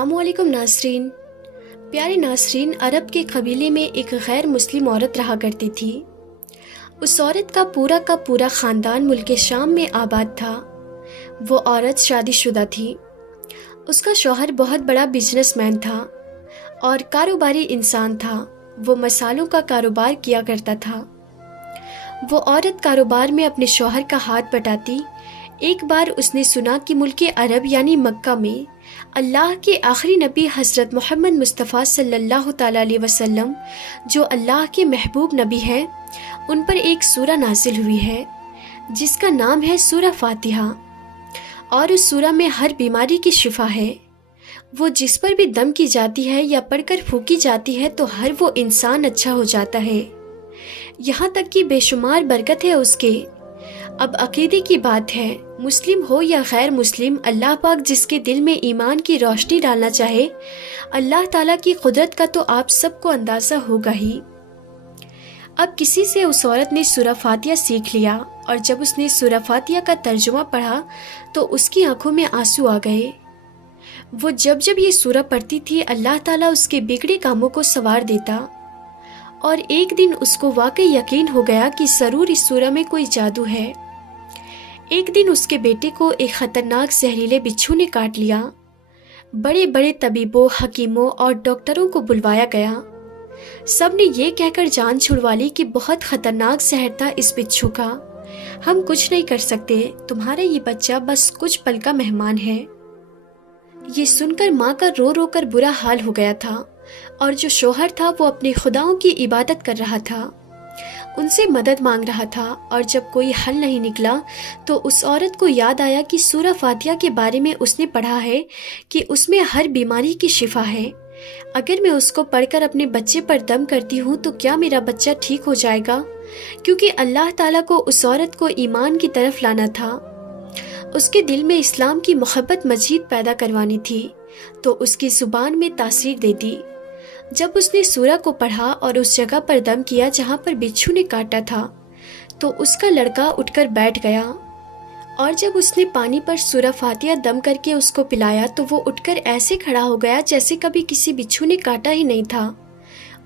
अस्सलामुअलैकुम नासरीन। प्यारे नासरीन, अरब के कबीले में एक गैर मुस्लिम औरत रहा करती थी। उस औरत का पूरा ख़ानदान मुल्क शाम में आबाद था। वो औरत शादीशुदा थी। उसका शौहर बहुत बड़ा बिजनेसमैन था और कारोबारी इंसान था। वो मसालों का कारोबार किया करता था। वो औरत कारोबार में अपने शौहर का हाथ बटाती। एक बार उसने सुना कि मुल्क अरब यानी मक्का में अल्लाह के आखिरी नबी हज़रत मोहम्मद मुस्तफ़ा सल्लल्लाहु ताला अलैहि वसल्लम, जो अल्लाह के महबूब नबी हैं, उन पर एक सूरा नाजिल हुई है जिसका नाम है सूरा फातिहा। और उस सूरा में हर बीमारी की शिफा है। वो जिस पर भी दम की जाती है या पढ़कर फूकी जाती है तो हर वो इंसान अच्छा हो जाता है। यहाँ तक कि बेशुमार बरकत है उसके। अब अकीदे की बात है, मुस्लिम हो या गैर मुस्लिम, अल्लाह पाक जिसके दिल में ईमान की रोशनी डालना चाहे, अल्लाह ताला की कुदरत का तो आप सबको अंदाज़ा होगा ही। अब किसी से उस औरत ने सूरा फातिहा सीख लिया और जब उसने सूरा फातिहा का तर्जुमा पढ़ा तो उसकी आंखों में आंसू आ गए। वो जब जब ये सूरा पढ़ती थी, अल्लाह ताला उसके बिगड़े कामों को संवार देता। और एक दिन उसको वाकई यकीन हो गया कि ज़रूर इस सूरा में कोई जादू है। एक दिन उसके बेटे को एक ख़तरनाक जहरीले बिच्छू ने काट लिया। बड़े बड़े तबीबों, हकीमों और डॉक्टरों को बुलवाया गया। सब ने ये कहकर जान छुड़वा ली कि बहुत ख़तरनाक जहर था इस बिच्छू का। हम कुछ नहीं कर सकते, तुम्हारा ये बच्चा बस कुछ पल का मेहमान है। ये सुनकर माँ का रो रो कर बुरा हाल हो गया था और जो शौहर था वो अपने खुदाओं की इबादत कर रहा था, उनसे मदद मांग रहा था। और जब कोई हल नहीं निकला तो उस औरत को याद आया कि सूरा फातिहा के बारे में उसने पढ़ा है कि उसमें हर बीमारी की शिफा है। अगर मैं उसको पढ़कर अपने बच्चे पर दम करती हूँ तो क्या मेरा बच्चा ठीक हो जाएगा? क्योंकि अल्लाह ताला को उस औरत को ईमान की तरफ लाना था। उसके दिल में इस्लाम की मोहब्बत मजीद पैदा करवानी थी, तो उसकी ज़ुबान में तासीर दे दी। जब उसने सूरा को पढ़ा और उस जगह पर दम किया जहाँ पर बिच्छू ने काटा था, तो उसका लड़का उठकर बैठ गया। और जब उसने पानी पर सूरा फातिहा दम करके उसको पिलाया तो वो उठकर ऐसे खड़ा हो गया जैसे कभी किसी बिच्छू ने काटा ही नहीं था,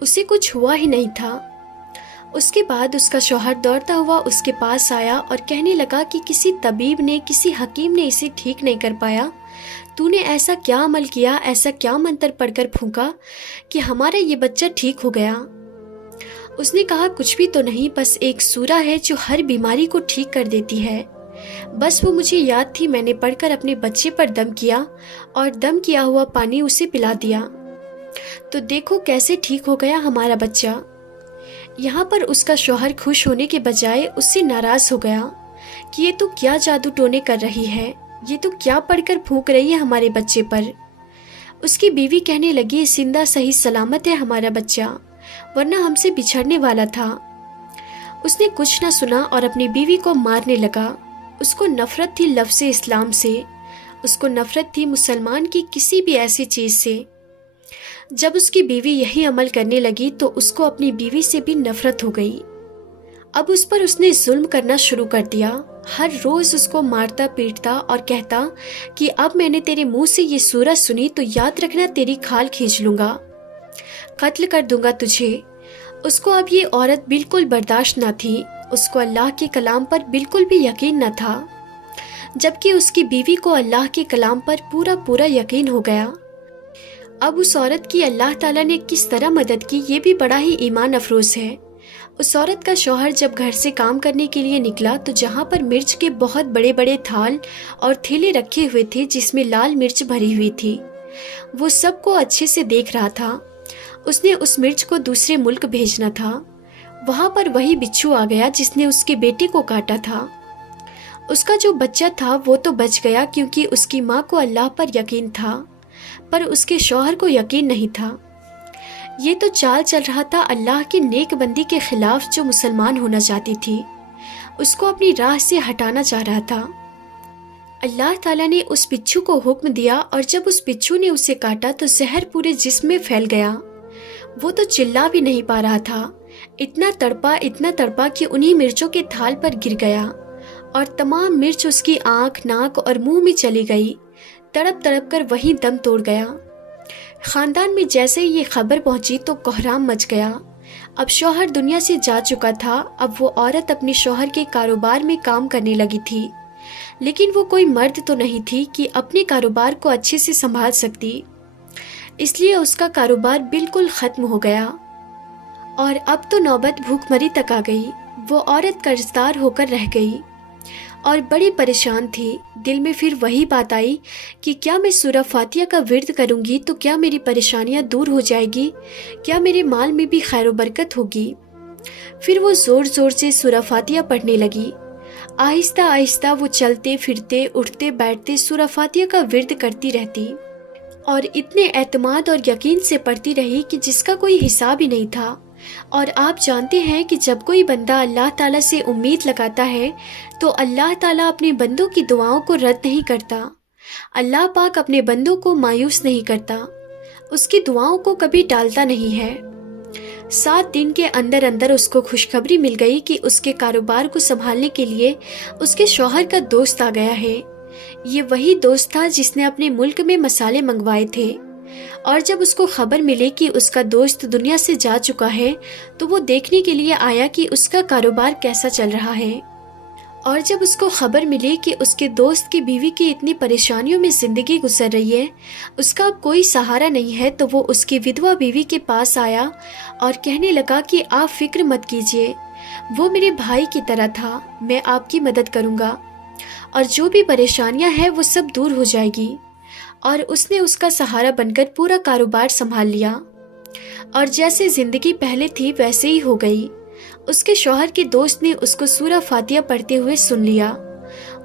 उसे कुछ हुआ ही नहीं था। उसके बाद उसका शौहर दौड़ता हुआ उसके पास आया और कहने लगा कि किसी तबीब ने, किसी हकीम ने इसे ठीक नहीं कर पाया। तूने ऐसा क्या अमल किया, ऐसा क्या मंत्र पढ़कर फूंका कि हमारा ये बच्चा ठीक हो गया? उसने कहा, कुछ भी तो नहीं, बस एक सूरा है जो हर बीमारी को ठीक कर देती है। बस वो मुझे याद थी, मैंने पढ़कर अपने बच्चे पर दम किया और दम किया हुआ पानी उसे पिला दिया, तो देखो कैसे ठीक हो गया हमारा बच्चा। यहाँ पर उसका शौहर खुश होने के बजाय उससे नाराज हो गया कि ये तो क्या जादू टोने कर रही है, ये तो क्या पढ़कर फूंक रही है हमारे बच्चे पर। उसकी बीवी कहने लगी, जिंदा सही सलामत है हमारा बच्चा, वरना हमसे बिछड़ने वाला था। उसने कुछ ना सुना और अपनी बीवी को मारने लगा। उसको नफरत थी लफ्ज़ इस्लाम से, उसको नफरत थी मुसलमान की किसी भी ऐसी चीज़ से। जब उसकी बीवी यही अमल करने लगी तो उसको अपनी बीवी से भी नफरत हो गई। अब उस पर उसने जुल्म करना शुरू कर दिया। हर रोज़ उसको मारता पीटता और कहता कि अब मैंने तेरे मुंह से ये सूरत सुनी तो याद रखना, तेरी खाल खींच लूँगा, कत्ल कर दूंगा तुझे। उसको अब ये औरत बिल्कुल बर्दाश्त न थी। उसको अल्लाह के कलाम पर बिल्कुल भी यकीन न था, जबकि उसकी बीवी को अल्लाह के कलाम पर पूरा पूरा यकीन हो गया। अब उस औरत की अल्लाह ताला ने किस तरह मदद की, ये भी बड़ा ही ईमान अफरोज़ है। उस औरत का शौहर जब घर से काम करने के लिए निकला तो जहाँ पर मिर्च के बहुत बड़े बड़े थाल और थैले रखे हुए थे जिसमें लाल मिर्च भरी हुई थी, वो सबको अच्छे से देख रहा था। उसने उस मिर्च को दूसरे मुल्क भेजना था। वहाँ पर वही बिच्छू आ गया जिसने उसके बेटे को काटा था। उसका जो बच्चा था वो तो बच गया क्योंकि उसकी माँ को अल्लाह पर यकीन था, पर उसके शौहर को यकीन नहीं था। ये तो चाल चल रहा था अल्लाह की नेक बंदी के खिलाफ जो मुसलमान होना चाहती थी, उसको अपनी राह से हटाना चाह रहा था। अल्लाह ताला ने उस बिच्छू को हुक्म दिया और जब उस बिच्छू ने उसे काटा तो जहर पूरे जिस्म में फैल गया। वो तो चिल्ला भी नहीं पा रहा था। इतना तड़पा कि उन्हीं मिर्चों के थाल पर गिर गया और तमाम मिर्च उसकी आंख, नाक और मुंह में चली गई। तड़प तड़प कर वहीं दम तोड़ गया। خاندان میں جیسے ہی یہ خبر پہنچی تو کوہرام مچ گیا۔ اب شوہر دنیا سے جا چکا تھا، اب وہ عورت اپنے شوہر کے کاروبار میں کام کرنے لگی تھی، لیکن وہ کوئی مرد تو نہیں تھی کہ اپنے کاروبار کو اچھے سے سنبھال سکتی، اس لیے اس کا کاروبار بالکل ختم ہو گیا اور اب تو نوبت بھوک مری تک آ گئی۔ وہ عورت قرضدار ہو کر رہ گئی اور بڑی پریشان تھی۔ دل میں پھر وہی بات آئی کہ کیا میں سورہ فاتحہ کا ورد کروں گی تو کیا میری پریشانیاں دور ہو جائے گی، کیا میرے مال میں بھی خیر و برکت ہوگی۔ پھر وہ زور زور سے سورہ فاتحہ پڑھنے لگی۔ آہستہ آہستہ وہ چلتے پھرتے اٹھتے بیٹھتے سورہ فاتحہ کا ورد کرتی رہتی اور اتنے اعتماد اور یقین سے پڑھتی رہی کہ جس کا کوئی حساب ہی نہیں تھا۔ اور آپ جانتے ہیں کہ جب کوئی بندہ اللہ تعالیٰ سے امید لگاتا ہے تو اللہ تعالیٰ اپنے بندوں کی دعاؤں کو رد نہیں کرتا۔ اللہ پاک اپنے بندوں کو مایوس نہیں کرتا، اس کی دعاؤں کو کبھی ٹالتا نہیں ہے۔ 7 دن کے اندر اندر اس کو خوشخبری مل گئی کہ اس کے کاروبار کو سنبھالنے کے لیے اس کے شوہر کا دوست آ گیا ہے۔ یہ وہی دوست تھا جس نے اپنے ملک میں مسالے منگوائے تھے، اور جب اس کو خبر ملی کہ اس کا دوست دنیا سے جا چکا ہے تو وہ دیکھنے کے لیے آیا کہ اس کا کاروبار کیسا چل رہا ہے۔ اور جب اس کو خبر ملی کہ اس کے دوست کی بیوی کی اتنی پریشانیوں میں زندگی گزر رہی ہے، اس کا اب کوئی سہارا نہیں ہے، تو وہ اس کی ودوا بیوی کے پاس آیا اور کہنے لگا کہ آپ فکر مت کیجیے، وہ میرے بھائی کی طرح تھا، میں آپ کی مدد کروں گا اور جو بھی پریشانیاں ہیں وہ سب دور ہو جائے گی۔ اور اس نے اس کا سہارا بن کر پورا کاروبار سنبھال لیا اور جیسے زندگی پہلے تھی ویسے ہی ہو گئی۔ اس کے شوہر کے دوست نے اس کو سورہ فاتحہ پڑھتے ہوئے سن لیا۔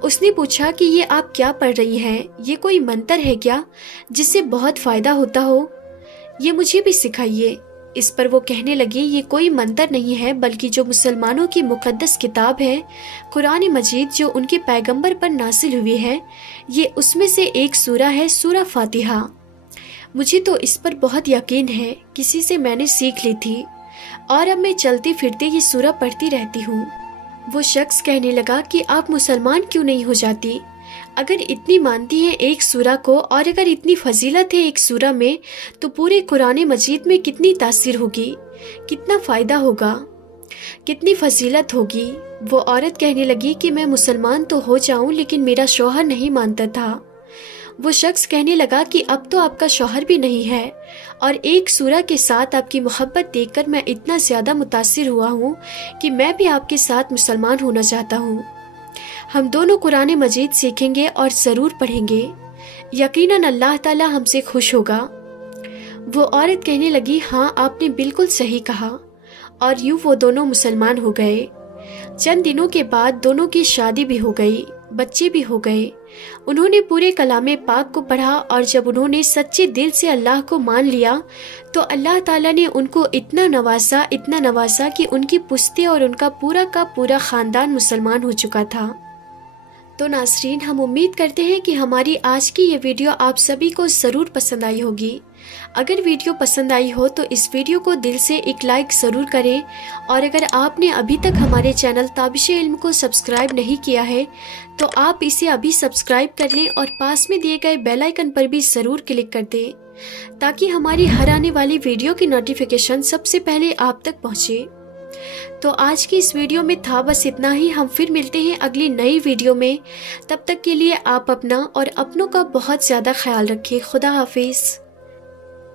اس نے پوچھا کہ یہ آپ کیا پڑھ رہی ہیں، یہ کوئی منتر ہے کیا جس سے بہت فائدہ ہوتا ہو؟ یہ مجھے بھی سکھائیے۔ اس پر وہ کہنے لگی یہ کوئی منتر نہیں ہے بلکہ جو مسلمانوں کی مقدس کتاب ہے قرآن مجید، جو ان کے پیغمبر پر نازل ہوئی ہے، یہ اس میں سے ایک سورہ ہے، سورہ فاتحہ۔ مجھے تو اس پر بہت یقین ہے، کسی سے میں نے سیکھ لی تھی اور اب میں چلتے پھرتے یہ سورہ پڑھتی رہتی ہوں۔ وہ شخص کہنے لگا کہ آپ مسلمان کیوں نہیں ہو جاتی؟ اگر اتنی مانتی ہیں ایک سورہ کو اور اگر اتنی فضیلت ہے ایک سورہ میں تو پورے قرآن مجید میں کتنی تاثیر ہوگی، کتنا فائدہ ہوگا، کتنی فضیلت ہوگی۔ وہ عورت کہنے لگی کہ میں مسلمان تو ہو جاؤں لیکن میرا شوہر نہیں مانتا تھا۔ وہ شخص کہنے لگا کہ اب تو آپ کا شوہر بھی نہیں ہے اور ایک سورہ کے ساتھ آپ کی محبت دیکھ کر میں اتنا زیادہ متاثر ہوا ہوں کہ میں بھی آپ کے ساتھ مسلمان ہونا چاہتا ہوں۔ ہم دونوں قرآن مجید سیکھیں گے اور ضرور پڑھیں گے، یقیناً اللہ تعالی ہم سے خوش ہوگا۔ وہ عورت کہنے لگی ہاں آپ نے بالکل صحیح کہا، اور یوں وہ دونوں مسلمان ہو گئے۔ چند دنوں کے بعد دونوں کی شادی بھی ہو گئی، بچے بھی ہو گئے۔ انہوں نے پورے کلام پاک کو پڑھا اور جب انہوں نے سچے دل سے اللہ کو مان لیا تو اللہ تعالیٰ نے ان کو اتنا نوازا کہ ان کی پشتے اور ان کا پورا خاندان مسلمان ہو چکا تھا۔ تو ناظرین، ہم امید کرتے ہیں کہ ہماری آج کی یہ ویڈیو آپ سبھی کو ضرور پسند آئی ہوگی۔ اگر ویڈیو پسند آئی ہو تو اس ویڈیو کو دل سے ایک لائک ضرور کریں، اور اگر آپ نے ابھی تک ہمارے چینل تابش علم کو سبسکرائب نہیں کیا ہے تو آپ اسے ابھی سبسکرائب کر لیں اور پاس میں دیے گئے بیل آئیکن پر بھی ضرور کلک کر دیں تاکہ ہماری ہر آنے والی ویڈیو کی نوٹیفیکیشن سب سے پہلے آپ تک پہنچے۔ تو آج کی اس ویڈیو میں تھا بس اتنا ہی۔ ہم پھر ملتے ہیں اگلی نئی ویڈیو میں، تب تک کے لیے آپ اپنا اور اپنوں کا بہت زیادہ خیال رکھیں۔ خدا حافظ۔